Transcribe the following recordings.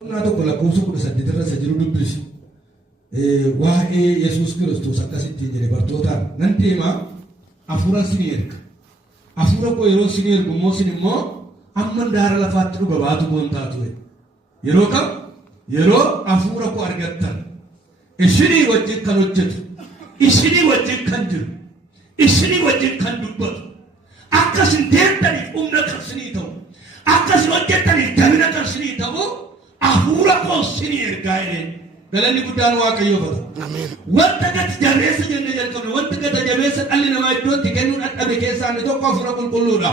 Nato con la cosa con sa diterra sa jiru dubbisi waa'ee Yesuus Kiristoos akkasitti jedhe bartootaan nan deema hafuura isinii erga hafuura koo yeroo isinii ergu immoo isin immoo amma daara lafaatti dhuga baatu boontaatu yeroo kam yeroo hafuura koo argattan isinii wajjin kan hojjetu isinii wajjin kan jiru isinii wajjin kan dubbatu akkasin deemtaniif humna kan isinii ta'u akkasin hojjettaniif damina kan isinii ta'u hafuura koo isinii ergaa jedheen galanni guddaan waaqayyoo fata. Wanta gati jabeessa jennee jalqabne wanta gata jabeessa dhalli namaa iddootti kennuun dadhabe keessaa inni tokko hafuura qulqulluudha.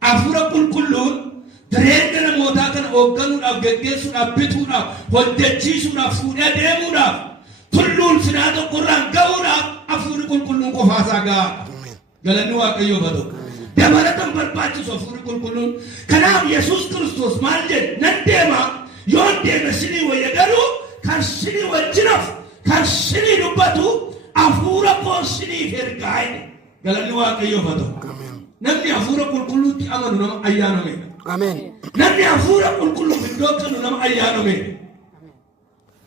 Hafuura qulqulluun jireenya namootaa kana hoogganuudhaaf, geggeessuudhaaf, bituudhaaf, hojjechiisuudhaaf, fuudhee deemuudhaaf, tulluun sinaa tokkorraan ga'uudhaaf hafuurri qulqulluun qofaasaa ga'a. Galanni waaqayyoo fata. Dabalatan barbaachisu hafuurri qulqulluun. Kanaaf Yesuus Kiristoos maal jedhe nan deema yoon deeme sinii wayya garuu kan sinii wajjinaaf kan sinii dubbatu hafuura koo sinii ergaa jedhe. Galanni waaqayyoo fata. Namni hafuura qulqulluutti amanu nama ayyaanameedha. Namni hafuura qulqulluuf iddoo kennu nama ayyaanameedha.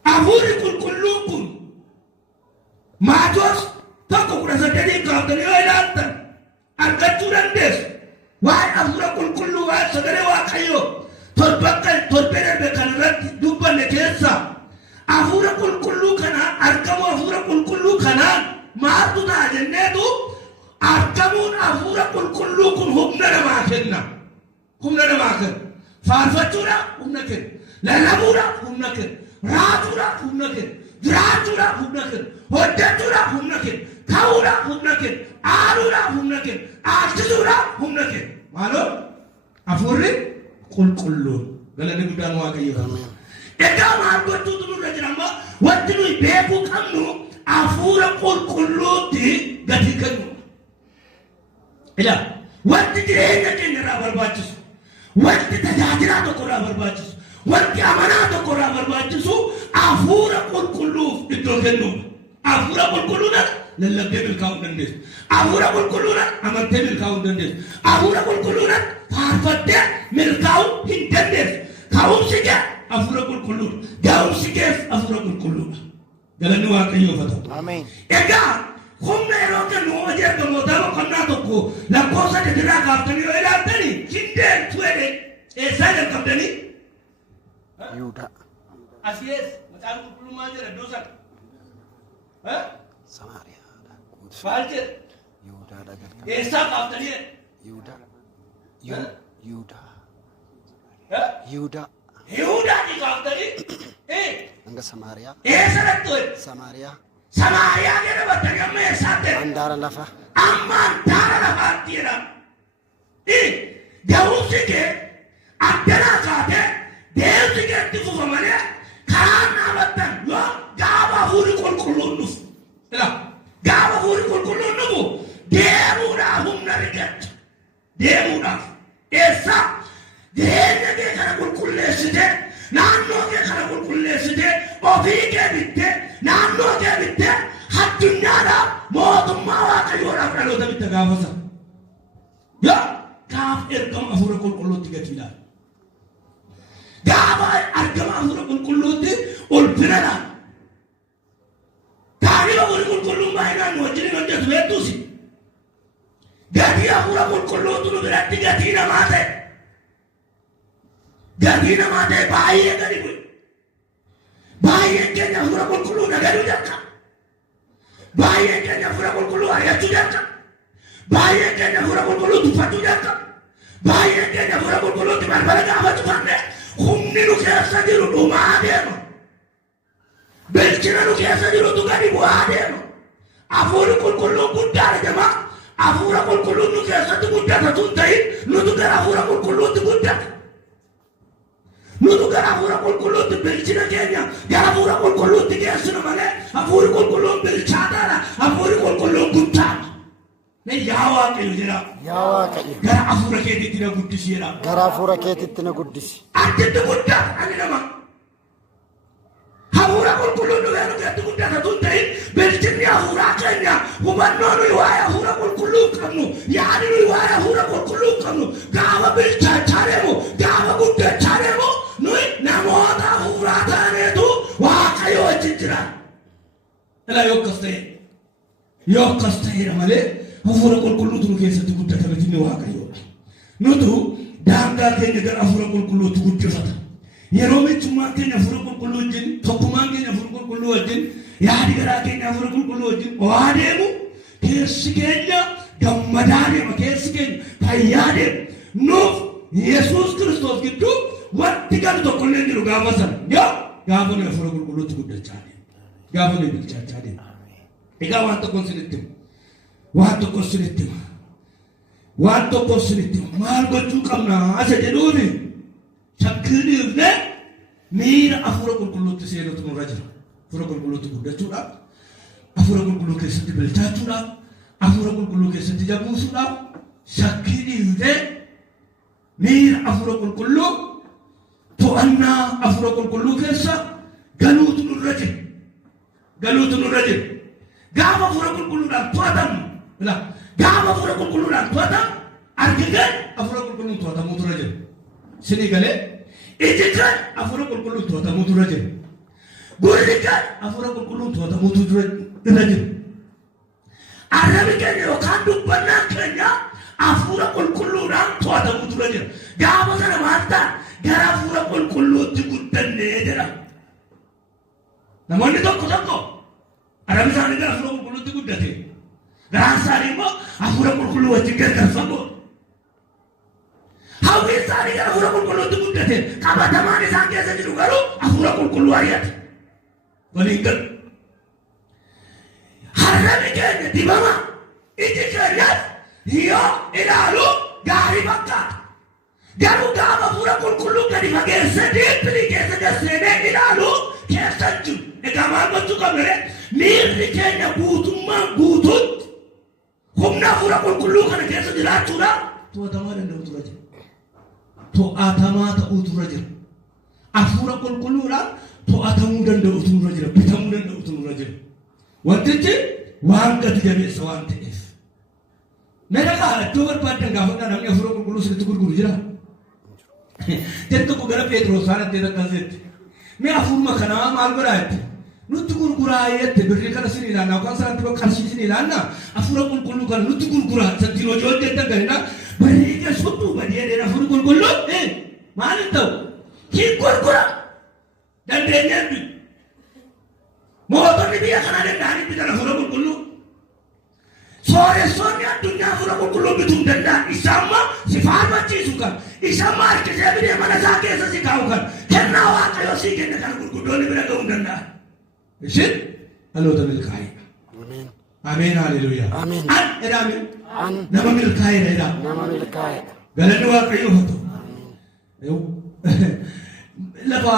Hafuurri qulqulluun kun Maatoos 1:18 kaaftanii yoo ilaaltan argachuu dandeessu. Waa'ee hafuura qulqulluu waa'ee sagalee waaqayyoo torbee darbe kan irratti dubbanne keessa hafuura qulqulluu kana argamu hafuura qulqulluu kanaan maaltu ta'a jenneetu argamuun hafuura qulqulluu kun humna namaa kenna. Humna namaa kenna. Faarfachuudhaaf humna kenna. Lallabuudhaaf humna kenna. Raajuudhaaf humna kenna. Jiraachuudhaaf humna kenna. Hojjechuudhaaf humna kenna. Ka'uudhaaf humna kenna. Aaruudhaaf humna kenna. Aarsisuudhaaf humna kenna. Maaloo hafuurri qulqulluun galanni guddaan waaqayyoo. Egaa maal gochuutu nurra jira ammoo wanti nuyi beekuu qabnu hafuura qulqulluutti gati kennu. Ilaa wanti jireenya keenya irraa barbaachisu wanti tajaajilaa tokko irraa barbaachisu wanti amanaa tokko irraa barbaachisu hafuura qulqulluuf iddoo kennuudha. Hafuura qulqulluudhaan lallabdee milkaa'uu dandeessu. Hafuura qulqulluudhaan amantee milkaa'uu dandeessu. Hafuura qulqulluudhaan faarfattee milkaa'uu hin dandeessu. Ka'umsi kee hafuura qulqulluudha. Ga'umsi kees hafuura qulqulluudha. Galanni waaqayyoo haa ta'u. Egaa humna yeroo kennu hojii ergamootaa boqonnaa tokko lakkoofsa irraa kaaftanii yoo ilaaltanii hindeemtu jedhe eessaa jalqabdanii? Yihuudaa. Asii eessa? Macaan qulqullummaa jira iddoo sana. Samaariyaa. Maal jedhe? Yihuudaadha jalqaba. Eessaa kaaftanii? Yihuudaa. Yihuudaa. Yihuudaa ni kaaftanii? Hanga Samaariyaa. Eessa dhattu? Samaariyaa. Samaariyaa jedhamatanii amma eessaatti? Handaara lafa. Amma handaara lafaatti jedhama. Ga'umsi kee addanaa kaatee deemsi kee itti fufa malee karaan dhaabattan yoo gaafa hafuurri qulqulluun dhufu. Gaafa hafuurri qulqulluun dhufu deemuudhaaf humna argatta. Deemuudhaaf. Eessa? Jireenya kee kana qulqulleessitee naannoo kee kana qulqulleessitee ofii kee bittee naannoo kee bittee addunyaadhaaf mootummaa waaqayyoodhaaf dhaloota bitta gaafasa. Yoo gaaf ergama hafuura qulqulluutti gati ilaala. Gaafa argama hafuura qulqulluutti ulfina laala. Taarifa hafuura qulqulluun baay'inaan nu wajjin hojjetu hedduusi. Gatii hafuura qulqulluutu nu biratti gatii namaa ta'e. Gatii namaa ta'e baay'ee gadi bu'e. Baay'een keenya hafuura qulqulluu nagaduu jalqaba. Baay'een keenya hafuura qulqulluu ari'achuu jalqaba. Baay'een keenya hafuura qulqulluu tuffachuu jalqaba. Baay'een keenya hafuura qulqulluutti balbala gaafa tufanne humni nu keessa jiru dhumaa deema. Bilchina nu keessa jirutu gadi bu'aa deema. Hafuurri qulqulluun guddaadha jamaa. Hafuura qulqulluun nu keessatti guddata tun ta'in nutu gara hafuura qulqulluutti guddata. Nutu gara hafuura qulqulluutti bilchina keenya gara hafuura qulqulluutti geessinu malee hafuurri qulqulluun bilchaataadha. Hafuurri qulqulluun guddaadha. Yaa Waaqayyo jedha. Yaa Waaqayyo. Gara hafuura keetiitti na guddisi jedha. Gara hafuura keetiitti na guddisi. Additti guddaa ani nama. Hafuura qulqulluun nu keessatti guddata tun ta'in bilchinni hafuuraa keenya hubannoo nuyi waa'ee hafuura qulqulluu qabnu yaadi nuyi waa'ee hafuura qulqulluu qabnu gaafa bilchaachaa deemu gaafa guddachaa deemu nuyi namoota Ela yoo akkas ta'eera malee hafuura qulqulluutu nu keessatti guddata miti inni Waaqayyoo. Nutu daangaa keenya gara hafuura qulqulluutti guddifata. Yeroo michummaan keenya hafuura qulqulluu wajjin, tokkummaan keenya hafuura qulqulluu wajjin, yaadi garaa keenya hafuura qulqulluu wajjin waa deemu keessi keenya gammadaa deema, keessi keenya fayyaa deema. Nuuf Yesuus Kiristoos gidduu wanti galu tokkollee jiru gaafa sana. Gaafa nu hafuura qulqulluutti guddachaa deema. Gaafa nu bilchaachaa deema. Egaa waan tokko isinitti hima. Maal gochuu qabnaa isa jedhuuni shakkiiniifne miira hafuura qulqulluutti seenutu nurra jira. Hafuura qulqulluutti guddachuudhaaf, hafuura qulqulluu keessatti bilchaachuudhaaf, hafuura qulqulluu keessatti jabuusuudhaaf shakkiiniifne miira hafuura qulqulluu to'annaa hafuura qulqulluu keessa galuutu nurra jira. Gaafa hafuura qulqulluudhaan to'atamu, gaafa hafuura qulqulluudhaan to'atamu, argigan hafuura qulqulluun to'atamuutu irra jira. Sinii galee iji kan hafuura qulqulluun to'atamuutu irra jira. Gurri kan hafuura qulqulluun to'atamuutu irra jira. Arrabi keenya yookaan dubbannaan keenya hafuura qulqulluudhaan to'atamuutu irra jira. Gaafa sana maal ta'a? Gara hafuura qulqulluutti guddannee jedha. Namoonni tokko arrabi isaanii gara hafuura qulqulluutti guddate. Garaan isaanii immoo hafuura qulqulluu wajjin gargar fagoo. Hawwi isaanii gara hafuura qulqulluutti guddate. Qabatamaan isaan keessa jiru garuu hafuura qulqulluu ari'ate. Waliin galu. Arrabi keenya dibama iji keenyas yoo ilaalu gaarii fakkaata. Garuu gaafa hafuura qulqulluu gadi fageessee diippilii keessa gasseenee ilaalu keessa jiru. Egaa maal gochuu qabna? Miirri keenya guutummaan guutuutti humna hafuura qulqulluu kana keessa jiraachuudhaan to'atamaa danda'utu irra jira. To'atamaa ta'uutu irra jira. Hafuura qulqulluudhaan to'atamuu danda'utu irra jira. Bitamuu danda'utu irra jira. Wantichi waan gati jabeessa waan ta'eef. Meeqa iddoo barbaadan gaafadhaa namni hafuura qulqulluu sirriitti gurguru jira. Jedhu tokko gara Pheexroos faanatti rakkaseetti. Mee hafuuruma kanaa maal godhaa jettee? Nutti gurguraa jette birrii kana sin ilaannaa yookaan saantima qarshii sin ilaannaa hafuura qulqulluu kana nutti gurguraa santiin hojii hojjettan galina birrii keessattuu badee hafuura qulqulluu maal hin ta'u hin gurgura dandeenyaan bi mootonni biyya kanaa danda'anii bitan hafuura qulqulluu sooressoonni addunyaa hafuura qulqulluu bituu danda'an isaamma si faarfachiisu kan isaamma harkisee bidee mana isaa keessa si kaa'u kan kennaa waaqayyoo sii kenna kan gurguddoonni bira ga'uu hin danda'an. Isin dhaloota milkaa'eedha. Ameen. Haleluuyaa. Ameen. Nama milkaa'eedha. Galanni Waaqayyoo haa ta'u. Lafa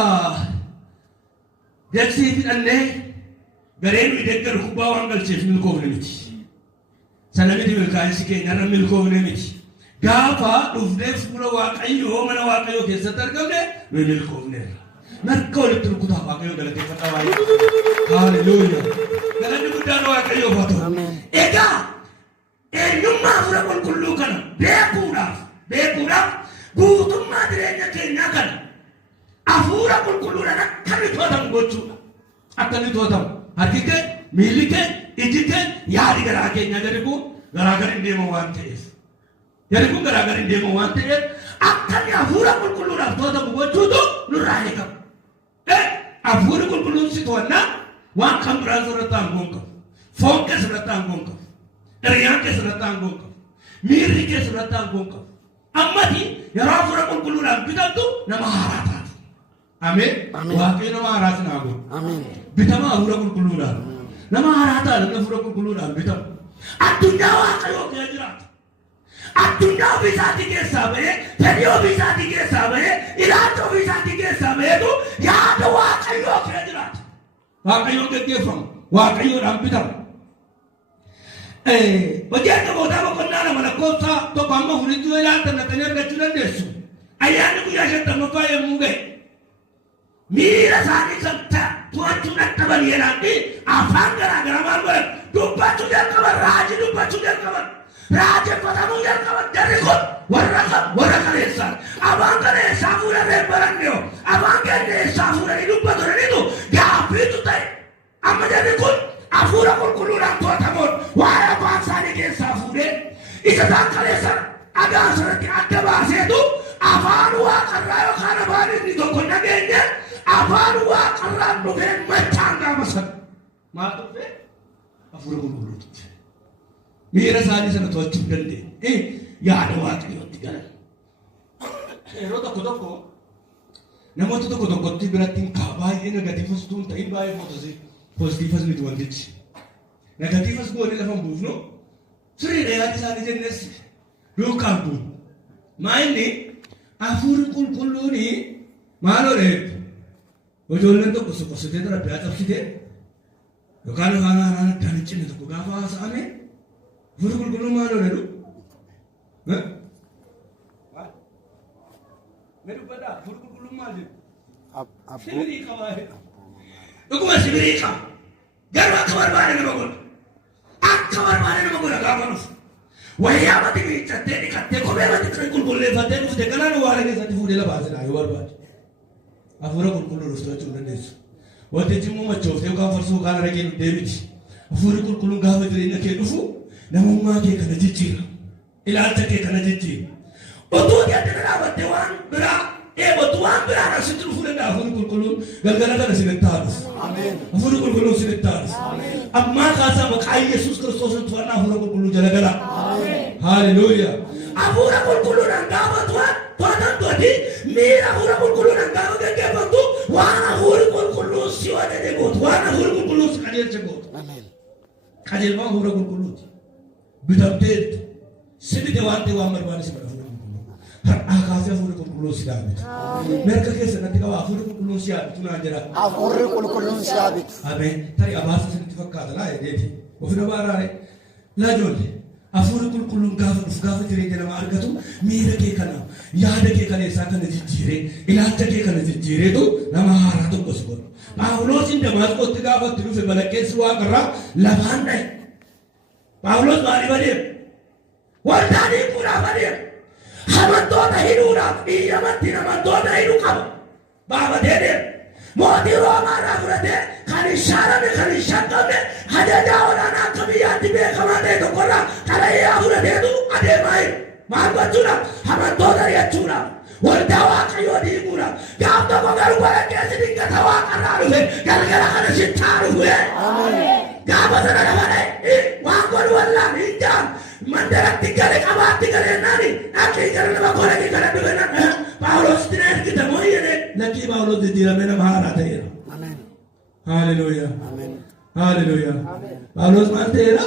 deeksii fidhannee gareen nuyi deeggaru kubbaa waan galcheef milkoofne miti. Sana miti milkaa'insi keenya irra milkoofne miti. Gaafa dhufnee fuula Waaqayyoo mana Waaqayyoo keessatti argamne nuyi milkoofneerra. Narka walitti rukutaa Waaqayyoo galateeffadhaa waa'ee. Haleluuyaa. Galanni guddaan Waaqayyoo haa ta'u. Egaa eenyummaa hafuura qulqulluu kana beekuudhaaf guutummaa jireenya keenyaa kana hafuura qulqulluudhaan akkamitti to'atamu gochuudha. Akkamitti to'atamu? Harki kee, miilli kee, iji kee, yaadi garaa keenyaa gadi kun garaagara hin deemu waan ta'eef. Yaadi kun garaagara hin deemu waan ta'eef akkami hafuura qulqulluudhaaf to'atamu gochuutu nurraa eegama. Hafuurri qulqulluun si to'annaa waan kan biraan sirratti aangoo hin qabu. Foon kee sirratti aangoo hin qabu. Hiriyaan kee sirratti aangoo hin qabu. Miirri kee sirratti aangoo hin qabu. Ammati yeroo hafuura qulqulluudhaan bitamtu nama haaraa taatu. Ameen. Waaqayyo nama haaraa sin haa godhu. Bitama hafuura qulqulluudhaan. Nama haaraa ta'a namni hafuura qulqulluudhaan bitamu. Addunyaa Waaqayyoo keessa jiraata. Addunyaa ofii isaatii keessaa bahee, fedhii ofii isaatii keessaa bahee, ilaalcha ofii isaatii keessaa baheetu yaada Waaqayyoo keessa jiraata. Waaqayyoon gaggeeffamu. Waaqayyoodhaan bitamu. Hojii namootaa boqonnaa lama lakkoofsa tokko amma furitti yoo ilaaltan nattanii argachuu dandeessu. Ayyaanni guyyaa 50ffaa yommuu ga'e miira isaanii kan to'achuu dadhaban jedhanii afaan garaagaraa maal godhan dubbachuu jalqaban raajii dubbachuu jalqaban raajeffatamuu jalqaban jarri kun warra kaleessaan afaan kaleessaa fuudhamee baranne afaan kaleessaa fuudhanii dubbataniitu gaaffiitu ta'e amma jarri kun afaan kaleessa dhagaa asirratti adda baaseetu afaan waaqarraa yookaan afaan inni tokko dhageenye afaan waaqarraa dhufee machaan gaafa sana maal dhufee hafuura qulqulluutu miira isaanii sana to'achuu dandeenye yaada waaqayyootti galan yeroo tokko tokko namoota tokko tokkotti biratti baay'ee negatiivas tuun ta'in baay'ee poozitiivas miti wantichi negatiivas goone lafa hin buufnu sirriidha yaada isaanii jennes yookaan buun maa inni hafuurri qulqulluuni maaloo dheetu ijoolleen tokko soqositee darabbiyaa cabsitee yookaan afaan haaraan addaan hin cinne tokko gaafa haasa'ame hafuurri qulqulluun maaloo dheedu Medubbadhaa hafuurri qulqulluun maal jedhu sibirii qabaa dhuguma sibirii qaba garuu akka barbaade nama godha gaafa dhufu wayyaa mati miiccattee dhiqattee kophee mati qulqulleeffattee dhufte kanaan waala keessatti fuudhee labaasedha yoo barbaade hafuura qulqulluu dhuftu jechuu dandeessu wantichi immoo machooftee yookaan farsoo yookaan araqee nu deemiti hafuurri qulqulluun gaafa jireenya kee dhufu namummaa kee kana jijjiira ilaalcha kee kana jijjiira utuu addana dhaabattee waan biraa eebottu waan biraa asitti dhufuu danda'a hafuurri qulqulluun galgala kana sinitti haadhus hafuurri qulqulluun sinitti haadhus ammaa kaasaa maqaa Yesuus Kiristoos tufannaa hafuura qulqulluu jala gala haaleluyyaa hafuura qulqulluudhaan gaafa to'atan to'ati miira hafuura qulqulluudhaan gaafa gaggeeffattu waan hafuurri qulqulluun si wadane gootu waan hafuurri qulqulluun si qajeelche gootu qajeelfama hafuura qulqulluuti bitamteetti si bite waan ta'e waan barbaade si bada har'aa kaasee hafuurri qulqulluun si dhaabitu merka keessatti qaba hafuurri qulqulluun si dhaabitu naan jedha hafuurri qulqulluun si dhaabitu ameen tarii abaasa sinitti fakkaata laa edeeti ofina baaraare laa ijoollee hafuurri qulqulluun gaafa dhufu gaafa jireenya namaa argatu miira kee kana yaada kee kaleessaa kana jijjiiree ilaalcha kee kana jijjiireetu nama haaraa tokko si godhu Phaawulosin Damaasqootti gaafa itti dhufe balaqeessi waaqarraa lafaan dhaye Phaawulos maaliif adeema waldaanii fuudhaaf adeema amantoota hidhuudhaaf dhiiramatti amantoota hidhuu qaba baafatee deema mootii roomaadhaa fudhatee kan hin shaarame kan hin shaqqabne ajajaa olaanaa akka biyyaatti beekamaa ta'e tokkorraa xalayaa fudhateetu adeemaa jiru maal gochuudhaaf amantoota dhiyachuudhaaf waldaa waaqayyoo diiguudhaaf gaaf tokko garuu balaqeessi dhiqqata waaqarraa dhufe galgala kana sittaa dhufe gaafa sana dabalee waan godhu wallaan hin jaan mandaratti gale qabaatti galeennaani dhaqii gara nama kolagii kana dhufennan Phaawulos tina ergita moo jedhee lakkii Phaawulos jijjiiramee nama haaraa ta'eera haaleluyyaa haaleluyyaa Phaawulos maal ta'eera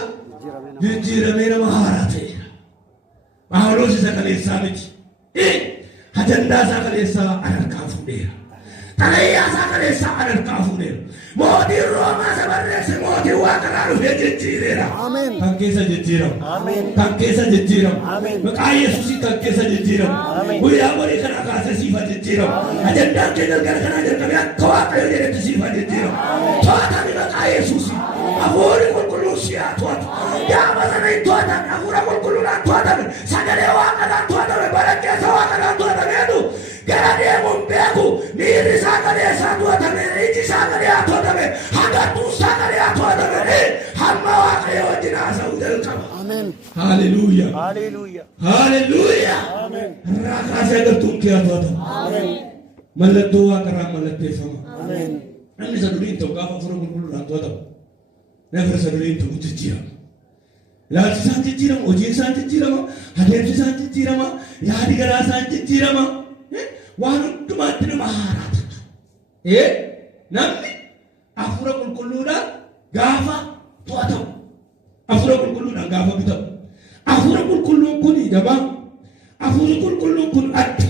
jijjiiramee nama haaraa ta'eera Phaawulos isa kaleessaa miti ajandaa isaa kaleessaa harkaa fuudheera xalayaa isaa kaleessaa harkaa fuudheera mootiin roomaa isa barreesse mootiin waaqarraa dhufee jijjiireera kan keessa jijjiiramu kan keessa jijjiiramu maqaa Yesuusii kan keessa jijjiiramu guyyaa borii kana kaasee siifa jijjiiramu ajandaan kee galgala kanaa jalqabee akka waaqayyo jedhetti siifa jijjiiramu to'atami maqaa Yesuusii hafuurri qulqulluun si haa to'atu gaafa sana hin to'atame hafuura qulqulluudhaan to'atame sagalee waaqarraan to'atame balaqeessa waaqarraan to'atameetu gara deemuun beeku miirri isaa kaleessaa to'atame iji isaa kaleessaa to'atame hagattuu isaa kaleessaa to'atame hamma waaqayyo wajjin haasa'uu jalqaba. Haaleluyyaa. Haaleluyyaa. Irraa kaasee agartuun kee haa to'atamu. Mallattoo waaqarraan mallatteeffama. Namni isa duriin ta'u gaafa hafuura qulqulluudhaan to'atamu. Namni isa duriin ta'u jijjiirama. Ilaalchi isaan jijjiirama, hojii isaan jijjiirama, adeemsi isaan jijjiirama, yaadi garaa isaan jijjiirama. Waan hundumaatti nama haaraa ta'u. Namni hafuura qulqulluudhaan gaafa to'atamu. Hafuura qulqulluudhaan gaafa bitamu. Hafuura qulqulluun kun dabaa. Hafuurri qulqulluun kun adda.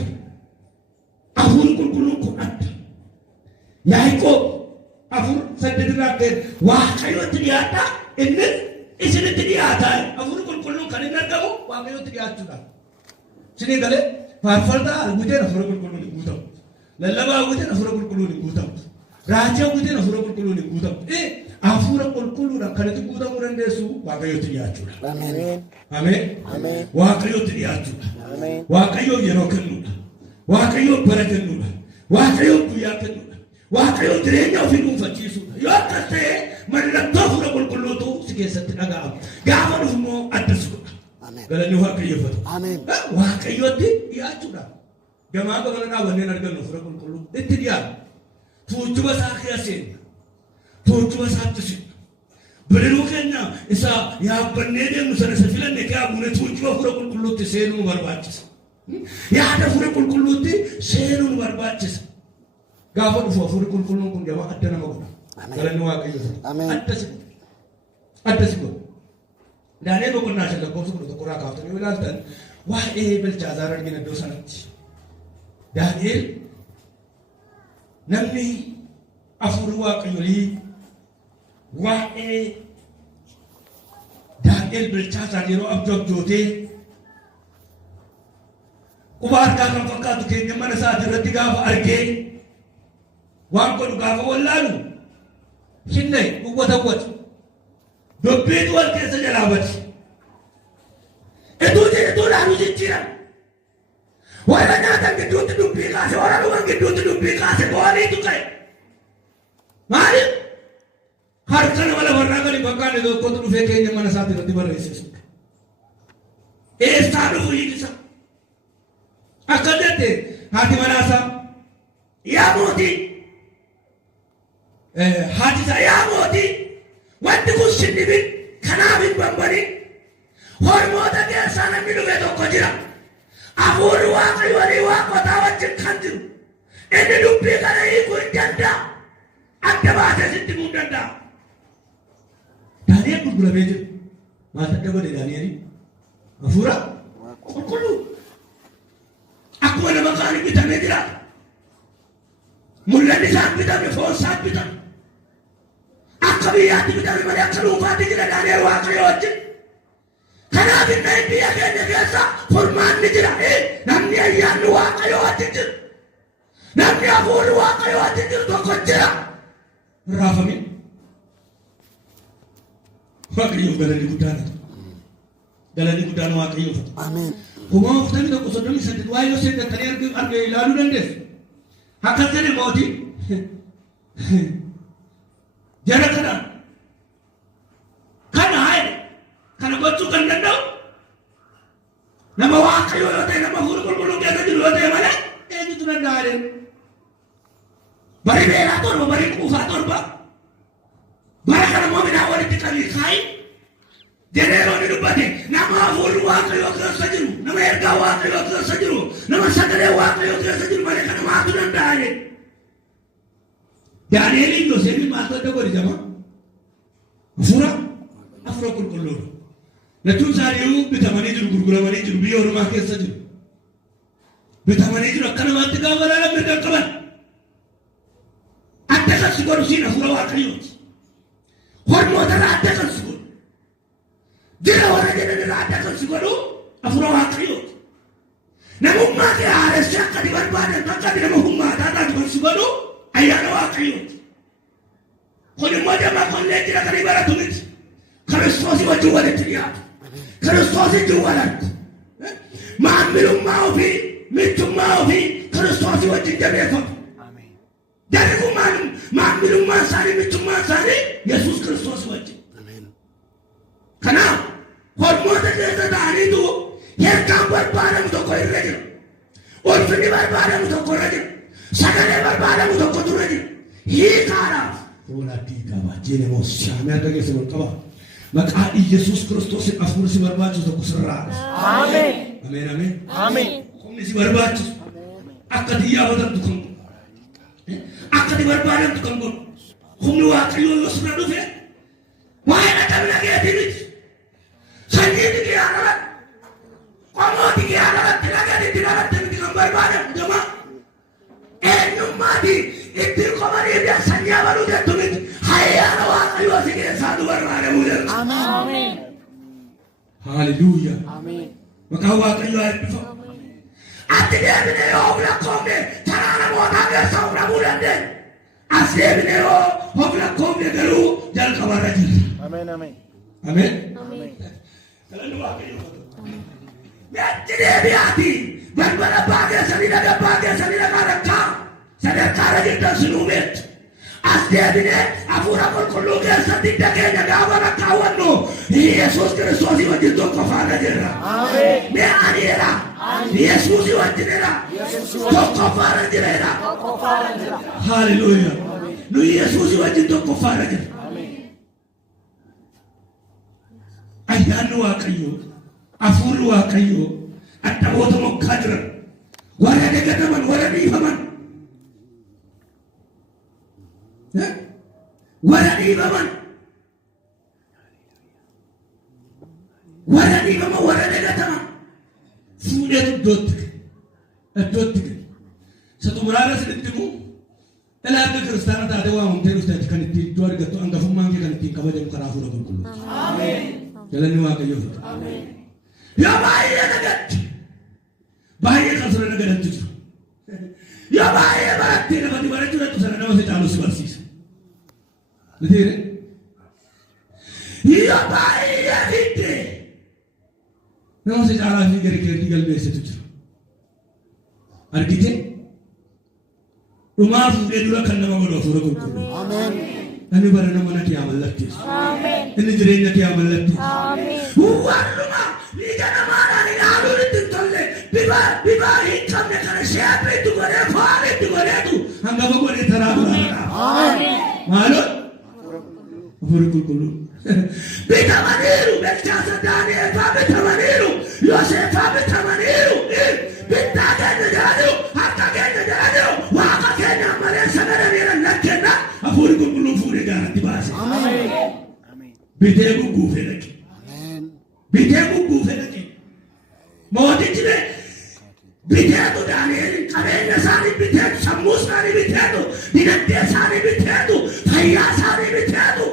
Hafuurri qulqulluun kun adda. Yaaqoob hafuura saddeetirraa ka'e waaqayyotti dhiyaata. Innis isinitti dhiyaataa. Hafuurri qulqulluun kan inni argamu waaqayyotti dhiyaachuudhaan. Isinii galee faarfannaa guuteen hafuura qulqulluun hin guutamu. Lallabaa guuteen hafuura qulqulluun hin guutamu. Raajaa guuteen hafuura qulqulluun hin guutamu. Hafuura qulqulluudhaan kan itti guutamuu dandeessu waaqayyotti dhiyaachuudha. Ameen. Waaqayyotti dhiyaachuudha. Waaqayyoo yeroo kennuudha. Waaqayyoo bara kennuudha. Waaqayyoo guyyaa kennuudha. Waaqayyoo jireenya ofii dhuunfachiisuudha. Yoo akkas ta'e mallattoo hafuura qulqulluutu si keessatti dhaga'ama. Gaafa dhufu immoo adda suudha. Galanni waaqayyoofatu. Waaqayyootti dhiyaachuudha. Gamaa gamanadhaa wanneen argannu fura qulqulluu itti dhiyaatu. Tuujuba isaa keessatti tuujuba isaatti siqu. Bidiruu keenya isa yaabbannee deemnu sana isa filanne kee abuune tuujuba fura qulqulluutti seenuu nu barbaachisa. Yaada fura qulqulluutti seenuu nu barbaachisa. Gaafa dhufu fura qulqulluun kun jamaa adda nama godha. Galanni waaqayyoofatu. Adda si godha. Daaneel boqonnaa shan lakkoofsa 11 kaaftanii yoo ilaaltan waa'ee Belshaazaar argina iddoo sanatti. Daaneel namni afurii waaqayyolii waa'ee Daaneel Belshaazaar yeroo abjootee quba harkaa kan fakkaatu keenya mana isaati irratti gaafa argee waan godhu gaafa wallaalu hinne uwwata. Dubbiin wal keessa jalaabati. Iddoo laaluu jijjiiran. Warra nyaatan gidduutti dubbii kaase, warra dhugan gidduutti dubbii kaase, booniitu ka'e. Maaliif? Harka nama lafarraa gadi fakkaanne tokkotu dhufee keenya mana isaati irratti barreessisu. Eessaa dhufu hiikisa? Akka jette haati manaasaa yaa mootii. Haati isaa yaa mootii. Wanti kun sinnibin kanaaf hin bambariin hormoota keessaa namni dhufe tokko jira. Afuurri waaqayyoolii waaqotaa wajjin kan jiru. Inni dubbii kana hiikuu hin danda'a. Adda baasee sitti himuu hin danda'a. Daaneel gurguramee jiru. Maal adda godhe Daaneelii? Hafuura qulqulluu. Akkuma nama kaan bitamee jiraata. Mul'anni isaan bitame, foon isaan bitame. Akka biyyaatti bitame malee akka dhuunfaatti jira Daaneel waaqayyo wajjin. Kanaaf inni biyya keenya keessa furmaanni jira. Namni ayyaanni waaqayyo wajjin jiru. Namni hafuurri waaqayyo wajjin jiru tokko jira. Raafamin. Waaqayyoof galanni guddaadha. Galanni guddaan waaqayyoof. Kuma uffatanii tokko 38 waa'ee Yoosef dhattanii argee ilaaluu dandeessu. Akkas jedhe mootii. Jara kana gochuu kan danda'u nama waaqayyo yoo ta'e nama hafuura qulqulluu keessa jiru yoo ta'e malee eenyutu danda'a jedhe. Bari beelaa torba, bari quufaa torba, bara kana immoo midhaan walitti qabii kaayi jedhee yoo ni dubbate nama hafuurri waaqayyo keessa jiru, nama ergaa waaqayyo keessa jiru, nama sagalee waaqayyo keessa jiru malee kana maatu danda'a jedhe. Daani'eliin Yoosefin maaltu adda godhe jama? Hafuura qulqulluudha. Lachuun isaanii bitamanii jiru, gurguramanii jiru, biyya ormaa keessa jiru. Bitamanii jiru akka namaatti gaafa laalan mirga qaban. Adda kan si godhu siin hafuura waaqayyooti. Hormootarraa adda kan si godhu. Jira warra jedhanirraa adda kan si godhu hafuura waaqayyooti. Namummaa kee haaressee akka ati barbaadan akka ati nama hummaataadhaan kan si godhu ayyaana waaqayyooti. Kun immoo jamaa qollee jira kan baratu miti. Kiristoosii wajjin walitti dhiyaatu. Kiristoosii jiru walatti. Maamilummaa ofii, michummaa ofii Kiristoosii wajjin jabeeffatu. Jarri kun maamilummaan isaanii, michummaan isaanii Yesuus Kiristoos wajjin. Kanaaf hormoota keessa ta'aniitu ergaan barbaadamu tokko irra jira. Ulfinni barbaadamu tokko irra jira. Sagalee barbaadamu tokko irra jira. Hiikaadhaaf. Fuula adii qaba. Jenemoos shaamee akka keessa wal qaba. Maqaa Yesuus Kiristoosin hafuurri si barbaachisu tokko sirraa. Ameen. Ameen ameen. Ameen. Humni si barbaachisu. Akka xiyyaafatan kan godhu. Akka ati barbaadamtu kan godhu. Humni waaqayyoo yoo sirra dhufe waa'ee dhaqabina keetii miti. Sanyiiti kee haadhalatti. Qomooti kee haadhalatti lagatti dhalatte miti kan barbaadamu jamaa. Eenyummaatii ittiin qomanii fi sanyii abaluu jettu miti. Hayyaana waaqayyoo si keessaa nu barbaadamuu danda'a. Ameen. Haalleluuyaa. Ameen. Maqaan waaqayyoo eebbifamu. Ati deebinee yoo of lakkoofne taraa namootaa keessa of dhabuu dandeenya. As deebinee yoo of lakkoofne garuu jalqabarra jirra. Ameen. Ameen. Ameen. Galanni waaqayyoo. Meetti deebi'aatii balbala abbaa keessanii dhagaa abbaa keessanii dhagaa rakkaa sadarkaa irra jirtan sinuu beektu. Asdeebine hafuura qulqulluu keessatti dhageenya gaafa rakkaawwannu Yesuus Kiristoosii wajjin tokko faana jirra. Mee aniira Yesuusii wajjinira tokko faana jireera. Haleluuyaa. Nu Yesuusii wajjin tokko faana jirra. Ayyaanni Waaqayyoo, hafuurri Waaqayyoo addaboota mokkaa jiran warra dagataman warra dhiifaman. Warra dhiifaman warra dagataman fuudheetu iddootti isa xumuraara isinitti himu ilaalli kiristaana taate waa humtee dhufteeti kan ittiin iddoo argattu hangafummaan kee kan ittiin kabajamu karaa hafuura qulqulluu. Galanni Waaqayyoof. Yoo baay'ee nagadde baay'ee kan sura nagadantu jiru. Yoo baay'ee barattee namatti barachuu dantu sana nama si caalu si barsiisa. Nitiire? Yoo baay'ee fidde nama si caalaa fi gari keetii galmeessitu jiru. Argite? Dhumaa fuudhee dura kan nama godhu hafuura qulqulluu. Inni bara nama natti haa mallatteessu. Inni jireenya kee haa mallatteessu. Warruma dhiiga namaadhaan ilaaluun itti hin tolle bibaa hin qabne kana sheephi itti godhee foon itti godheetu hangafa godhee taraa duraa maaloo hafuurri qulqulluu bitamaniiru beektaasa Daani'eel fa'aa bitamaniiru Yoosef fa'aa bitamaniiru bittaa keenya jedhaniiru harka keenya jedhaniiru waaqa keenya malee sagadaniira lakkenna hafuurri qulqulluu fuudhee gaaratti baase. Bitee gugguufee dhaqe. Bitee gugguufee dhaqe. Mootichi biteetu Daani'elin qabeenya isaanii biteetu sammuu isaanii biteetu dinagdee isaanii biteetu fayyaa isaanii biteetu.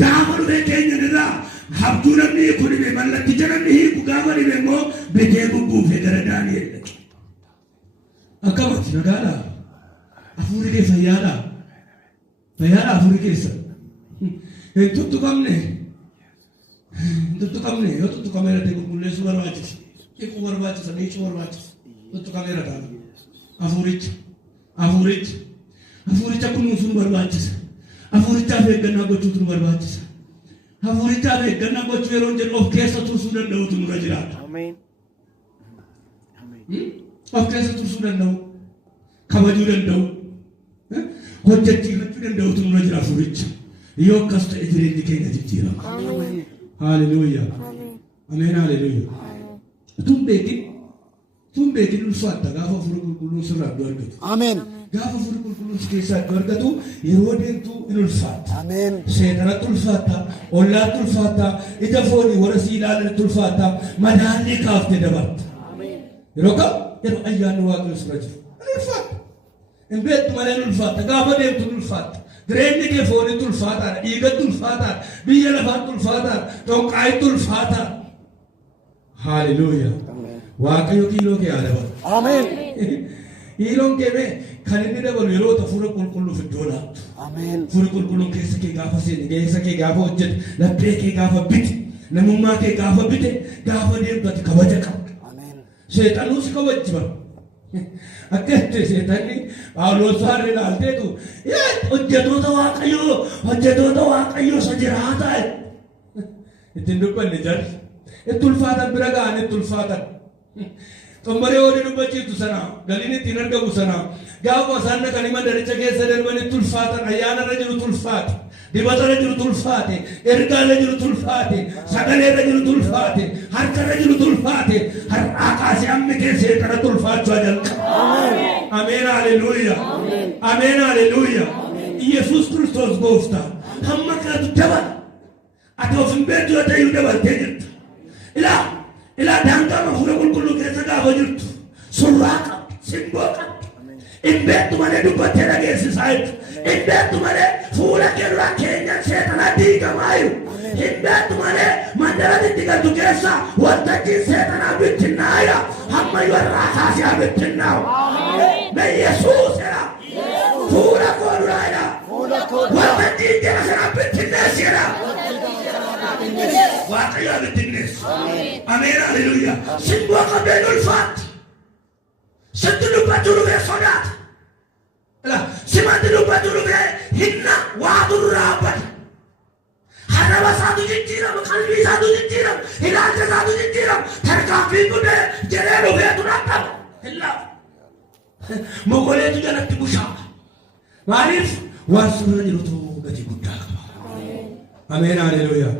Gaafa dhufee keenya irraa habduu namni kun hime mallatticha namni hiiku gaafa dhime immoo bitee gugguufee gara Daani'el dhaqe. Akkamatti nagaadhaa? Hafuurri kee fayyaadhaa? Fayyaadhaa hafuurri keessa? Hin tuttuqamne yoo tuttuqameera ta'e qulqulleessuu barbaachisa. Dhiquu barbaachisa, miicuu barbaachisa. Tuttuqameera taana. Hafuuricha kunuunsuun barbaachisa. Hafuurichaaf eeggannaa gochuutu nu barbaachisa. Hafuurichaaf eeggannaa gochuu yeroo jedhu of keessa tursuu danda'utu nurra jiraata. Of keessa tursuu danda'u, kabajuu danda'u, hojjechiifachuu danda'utu nurra jira hafuuricha. Yoo akkas ta'e jireenyi keenya jijjiirama. Haleluuyaa. Ameen haleluuyaa. Tun beekin ulfaatta gaafa hafuura qulqulluun sirraa iddoo argatu. Ameen. Gaafa hafuura qulqulluun si keessaa iddoo argatu yeroo deemtu in ulfaatta. Ameen. Seexanatti ulfaatta, ollaatti ulfaatta, ija foonii warra si ilaalanitti ulfaatta, madaallii kaaftee dabarta. Ameen. Yeroo kam yeroo ayyaanni Waaqayyoo sirra jiru. In ulfaatta. In beektu malee in ulfaatta. Gaafa deemtu in ulfaatta. Jireenyi kee foonitti ulfaataadha, dhiigatti ulfaataadha, biyya lafaatti ulfaataadha, dhonqaayitti ulfaataadha. Haleluuyaa. Waaqayyo kiiloo kee haa dabalu. Ameen. Kiiloon kee kan inni dabalu yeroo hafuura qulqulluuf iddoo laattu. Ameen. Hafuurri qulqulluun keessa kee gaafa seene, keessa kee gaafa hojjete, laphee kee gaafa bite, namummaa kee gaafa bite, gaafa deemtu ati kabaja qabda. Ameen. Seexanuu si kabajjiba. Akkatti seetanni Phaawulos harree ilaalteetu hojjetoota Waaqayyoo isa jiraataa ittiin dubbanne jarri itti ulfaatan bira ga'an itti ulfaatan xomboree hoodii dubbachiiftu sana galiin ittiin argamu sana gaafa isaan dhaqanii mandaricha keessa darban itti ulfaatan ayyaana irra jiru tulfaate dibata irra jiru tulfaate ergaa irra jiru tulfaate sagalee irra jiru tulfaate harka irra jiru tulfaate har'aa kaasee hammi keessee kana tulfaachuu jalqaba. Ameen haleluuyaa. Ameen haleluuyaa. Yesuus Kiristoos gooftaa hamma kanatu dabala. Ati of hin beektu yoo ta'e dabaltee jirta. Ilaa daangaa hafuura qulqulluu keessa gaafa jirtu surraa qabdi, simboo qabdi. Hin beektu malee dubbattee dhageessisaa jirtu. Hin beektu malee fuula keerraa keenyan seexanaa diigamaa jiru. Hin beektu malee mandara itti galtu keessa waltajjiin seexanaa bittinnaa jira. Hamma yoo irraa kaasee haa bittinnaa'u. Mee Yesuus jedha. Fuula koo duraa jedha. Waltajjiin jala sanaa bittinneessi jedha. Waaqayyo bittinneessu. Ameen haleluuyaa. Simboo qabdeen ulfaatti. Sitti dubbachuu dhufee sodaata. Simatti dubbachuu dhufee mogoleetu jalatti bushaa. Maaliif waan surra jirutu gati guddaa qaba. Ameen haleluuyaa.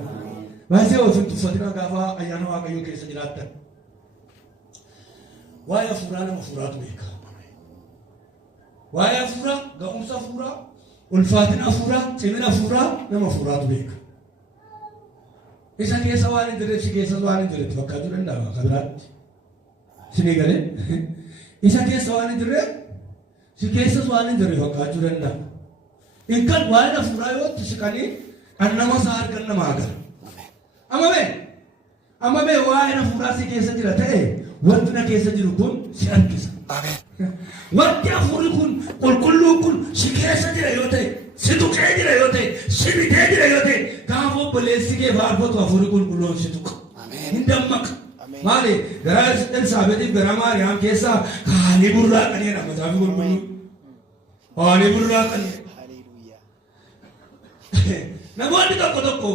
Baay'ee ofiin tuffatina gaafa ayyaana waaqayyoo keessa jiraattan. Waa'ee hafuuraa nama hafuuraatu beeka. Waa'ee hafuuraa, ga'umsa hafuuraa, ulfaatina hafuuraa, cimina hafuuraa nama hafuuraatu beeka. Isa keessa waan hin jirre si keessa waan hin jirretti fakkaachuu danda'a akka biraatti. Sinii galee isa keessa waan hin jirre si keessas waan hin jirre fakkaachuu danda'a. Inkan waan hafuuraa yoo siqanii kan nama isaa argan nama agar. Amma mee waan hafuuraa si keessa jira ta'e wanti na keessa jiru kun si harkisa. Wanti hafuurri kun qulqulluun kun si keessa jira yoo ta'e si tuqee jira yoo ta'e si bitee jira yoo ta'e gaafa obboleessi kee faarfatu hafuurri qulqulluun si tuqa. Hin dammaka. Maali garaa Elsaabeetiif garaa Maariyaam keessaa haanii burraaqanii jedhama macaafa qulqulluu. Haanii burraaqanii. Namoonni tokko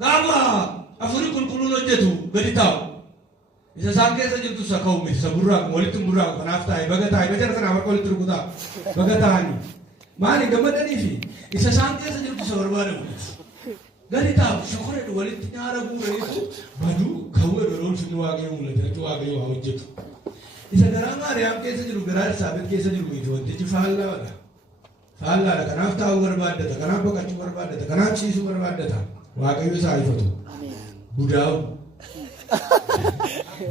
gaafa hafuurri qulqulluun hojjetu gadi taa'u. Isa isaan keessa jirtu isa ka'ume isa burraaqu walitti burraaqu kanaaf taa'e baga taa'e bajara sanaa bakka walitti rukutaa baga taa'anii. Maali gammadanii fi isa isaan keessa jirtu isa barbaadamu. Gadi taa'u shokoreedha walitti nyaara guuraniitu baduu kawwee doloon sunni waaqayyo mul'atu waaqayyo haa hojjetu. Isa garaa Maariyaam keessa jiru garaa Elsaabeet keessa jiru miti wantichi faallaadha. Faallaadha kanaaf taa'uu barbaaddata kanaaf boqachuu barbaaddata kanaaf ciisuu barbaaddata waaqayyo isaa ifatu. Budaa'u.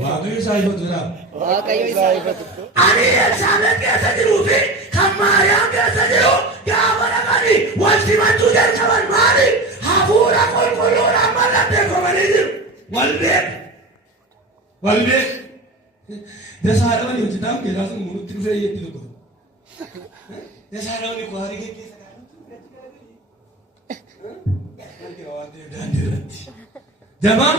Waaqayyo isaa ifatu jira. Waaqayyo isaa ifatu. Ani Elsaabeet keessa jiruu fi kan Maariyaam keessa jiru gaafa dhaqanii wal simachuu jalqaban maali? Hafuura qulqulluudhaan mallatteeffamanii jiru. Wal beek. Dasaadhamanii hojjetaan keessaa sun nutti dhufee yetti tokko. Dasaadhamanii kwaarii geggeessa daandii. Jabaa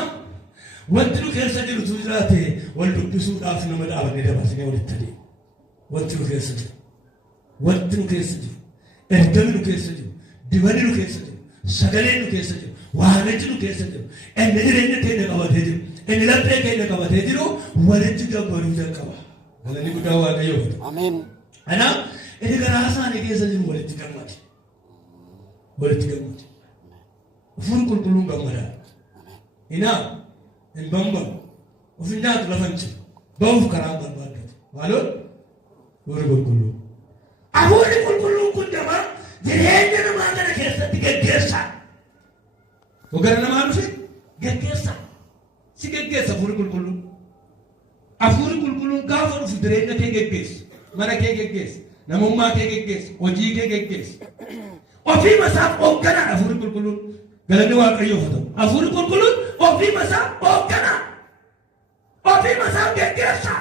wanti nu keessa jirutu jiraate wal dubbisuudhaaf nama dhaabannee dabarsine walitti adeemu. Wanti nu keessa jiru. Ergami nu keessa jiru. Dibani nu keessa jiru. Sagaleen nu keessa jiru. Waamichi nu keessa jiru. Inni jireenya keenya qabatee jiru. Inni laphee keenya qabatee jiru walitti gammaduu jalqaba. Galanni guddaa waaqayyoo godhu. Ameen. Kanaaf inni garaa isaanii keessa jiru walitti gammade. Hafuurri qulqulluun gammadaa. Inaaf hin bambamu. Of hin nyaatu lafa hin citu. Ba'uuf karaa barbaaddatu. Maaloon? Hafuurri qulqulluu. Hafuurri qulqulluun kun dama jireenya namaa kana keessatti geggeessa. Gara namaa dhufe geggeessa. Si geggeessa hafuurri qulqulluun. Hafuurri qulqulluun gaafa dhufu jireenya kee geggeessa. Mana kee geggeessa. Namummaa kee geggeessa. Hojii kee geggeessa. Ofii masaaf hoogganaa hafuurri qulqulluun. Galanni waaqayyoof haa ta'u. Hafuurri qulqulluun ofii masaaf hoogganaa. Ofii masaaf geggeessa.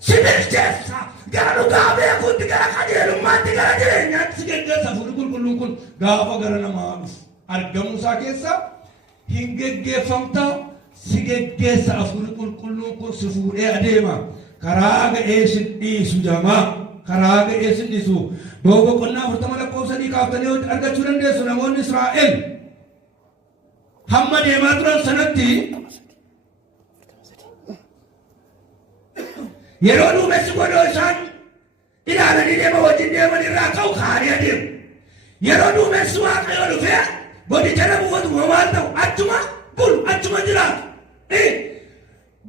Si bilcheessa. Gara dhugaa beekuutti gara qajeelummaatti gara jireenyaatti si geggeessa. Hafuurri qulqulluun kun gaafa gara namaa dhufu argamuusaa keessa hin geggeeffamta si geggeessa. Hafuurri qulqulluun kun si fuudhee adeema. Karaa ga'ee sin dhiisu jamaa. Karaa ga'ee sin dhiisu. Boqonnaa 40 lakkoofsanii kaaftanii argachuu dandeessu namoonni Israa'el. Hamma deemaa turan sanatti yeroo duumessi godoo isaan ilaalanii deema wajjin deeman irraa ka'u kaanii adeemu. Yeroo duumessi waaqayyoo dhufee godicha na buufatu waan ta'u achuma bulu achuma jiraatu.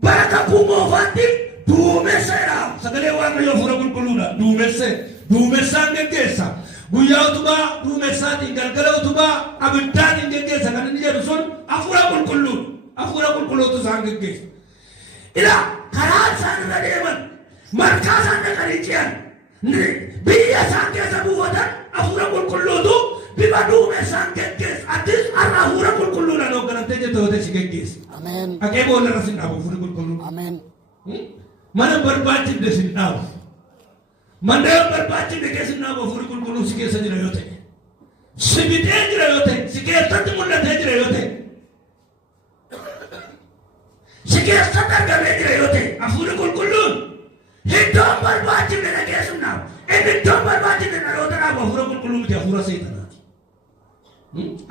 Bara kakuu moofaatti duumessa jedha. Sagalee waaqayyoo hafuura qulqulluudha. Duumessaan geggeessa. Guyyaa utubaa duumessaatiin galgala utubaa abiddaatiin geggeessa. Kan inni jedhu sun hafuura qulqulluudha. Hafuura qulqulluutu isaan geggeessa. Ilaa karaa isaan irra deeman markaa isaan dhaqanii ce'an biyya isaan keessa buufatan hafuura qulqulluutu bifa duumessaan geggeessa. Atis har'a hafuura qulqulluudhaan hoogganamtee jirtu yoo ta'e si geggeessa. Ameen. Haqee boolla irra sin dhaabu hafuura qulqulluun. Ameen. Mana barbaachifne sin dhaabu. Mandaan barbaachifne keessa sin dhaabu hafuurri qulqulluun si keessa jira yoo ta'e. Si bitee jira yoo ta'e. Si keessatti mul'atee jira yoo ta'e. Si keessatti argamee jira yoo ta'e. Hafuurri qulqulluun iddoon barbaachifne na keessa hin dhaabu. Inni iddoon barbaachifne dhaloota dhaabu hafuura qulqulluu miti hafuura seexanaati.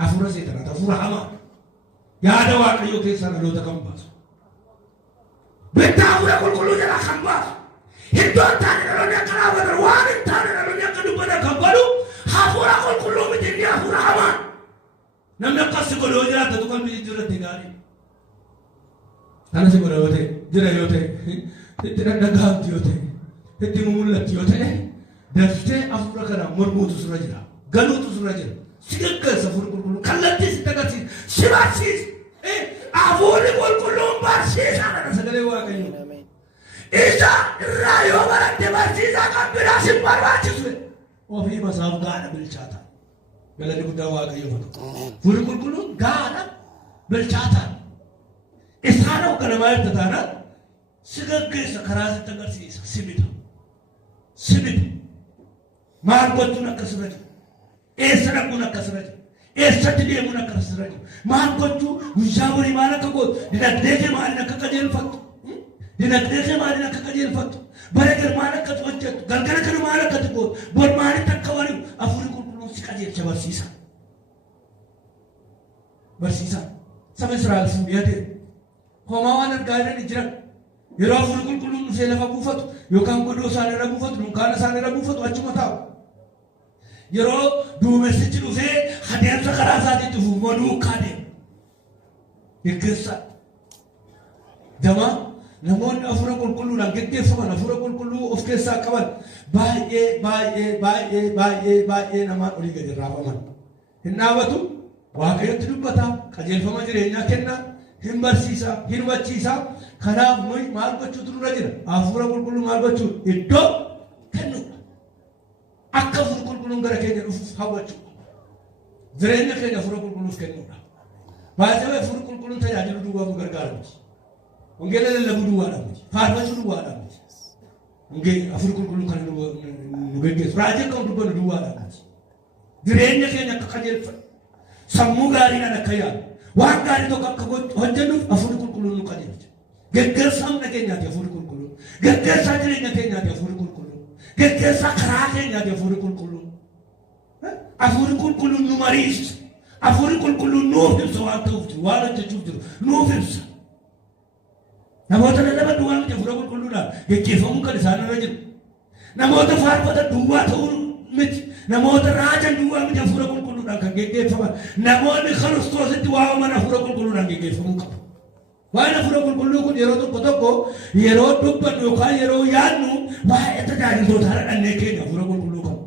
Hafuura seexanaati. Hafuura hamaa. Yaada waaqayyoo keessaa dhaloota kan baasu. Bittaa hafuura qulqulluu jalaa kan baasu. Hiddoon taane dhaloonni akka raawwatan waan hin taane dhaloonni akka dubbatan kan godhu hafuura qulqulluu miti inni hafuura hamaa. Namni akkas si godhu yoo jiraate tokko biyyi jirratti gaarii. Kana si godha yoo ta'e jira yoo ta'e itti dhaggahamti yoo ta'e itti mul'atti yoo ta'e daftee hafuura kana mormuutu sirra jira galuutu sirra jira si gaggeessa hafuura qulqulluu kallattii si agarsiisa si barsiisa. Hafuurri qulqulluun barsiisaadha sagalee Waaqayyoo. Isa irraa yoo baratte barsiisaa kan biraa si barbaachisu ofii masaaf gaadha bilchaata. Galanni guddaa Waaqayyoo fatu. Hafuurri qulqulluun gaadha bilchaata. Isaan hogganamaa erga taanaan si gaggeessa karaa sitti agarsiisa si bita. Si bita. Maal gochuun akka sirra jiru. Eessa dhaquun akka sirra jiru. Eessatti deemuun akka sirra jiru. Maal gochuu guyyaa walii maal akka gootu dinagdee kee maaliin akka qajeelfattu. Dinagdee kee maaliin akka qajeelfattu. Bara gar maal akka hojjettu. Galgala kana maal akka gootu. Bor maalitti akka waliin hafuurri qulqulluun si qajeelcha barsiisa. Barsiisa. Saba Israa'el sun biyya deemu. Homaa waan argaa jirani jiran. Yeroo hafuurri qulqulluun dhufee lafa buufatu yookaan godoo isaan irra buufatu dunkaana isaan irra buufatu achuma taa'u. Yeroo duumessichi dhufee adeemsa karaa isaatiin dhufu maduukaa deemu. Gaggeessa. Jamaa namoonni hafuura qulqulluudhaan gaggeeffaman hafuura qulqulluu of keessaa qaban baay'ee namaan olii gadi raafaman. Hin dhaabatu Waaqayyotti dubbata qajeelfama jireenyaa kenna hin barsiisa hin hubachiisa. Kanaaf nuyi maal gochuutu nurra jira hafuura qulqulluu maal gochuu iddoo kennuudha. Akka hafuurri qulqulluun gara keenya dhufuuf hawwachuu jireenya keenya hafuura qulqulluuf kennuudha. Baay'ee hafuurri qulqulluun tajaajilu duwwaaf nu gargaara miti. Wangeela lallabuu duwwaadhaan miti. Faarfachuu duwwaadhaan miti. Hafuurri qulqulluun kan nu gaggeessu. Raajii akka dubbannu duwwaadhaan miti. Jireenya keenya akka qajeelfannu sammuu gaariidhaan akka yaadu waan gaarii tokko akka hojjennuuf hafuurri qulqulluun nu qajeelcha. Gaggeessaa humna keenyaati hafuurri qulqulluun. Gaggeessaa jireenya keenyaati hafuurri qulqulluun. Gaggeessaa karaa keenyaati hafuurri qulqulluun. Hafuurri qulqulluun nu mariisa. Hafuurri qulqulluun nuuf ibsa waan ta'uuf jiru waan hojjechuuf jiru nuuf ibsa. Namoota lallaban duwwaa miti hafuura qulqulluudhaan gaggeeffamuu kan isaan irra jiru. Namoota faarfatan duwwaa ta'uu miti. Namoota raajan duwwaa miti hafuura qulqulluudhaan kan gaggeeffaman. Namoonni Kiristoositti waamaman hafuura qulqulluudhaan gaggeeffamuu qabu. Waan hafuura qulqulluu kun yeroo tokko yeroo dubbannu yookaan yeroo yaadnu waa'ee tajaajiltoota dhannee keenya hafuura qulqulluu qabu.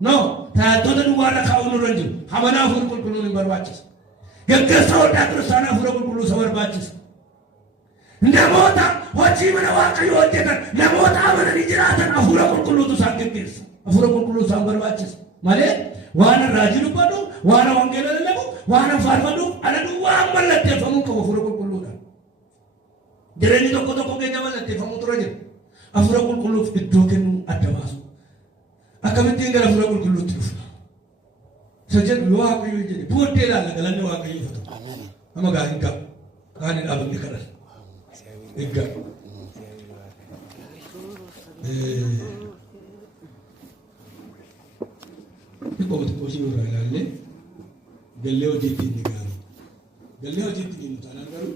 No, tajaajiltoota duwwaarra kaa'uun nurra jiru. Hamanaa hafuura qulqulluun hin barbaachisu. Gaggeessaa waldaa kiristaanaa hafuura qulqulluu isa barbaachisa. Namoota hojii mana Waaqayyoo hojjetan namoota amananii jiraatan hafuura qulqulluutu isaan gaggeessa. Hafuura qulqulluu isaan barbaachisa. Malee waan raajii dubbadhu, waan wangeela lallabu, waan faarfadhu ana duwwaa mallatteeffamuu qabu hafuura qulqulluudha. Jireenyi tokko keenya mallatteeffamuu tura jira. Hafuura qulqulluuf iddoo kennuu adda baasu. Akkamittiin gara hafuura qulqulluutti dhufna. Isa jedhu yoo Waaqayyoo jedhe booddee ilaalla galanni Waaqayyoo fatu. Amma gaarii qaba. Gaarii dhaabamne kadhata. Egaa. Xiqqoo ishee irraa ilaallee gallee hojiitti inni gaarii. Gallee hojiitti inni taanaan garuu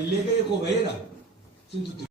illee ga'ee koo ba'eedha. Sintutti.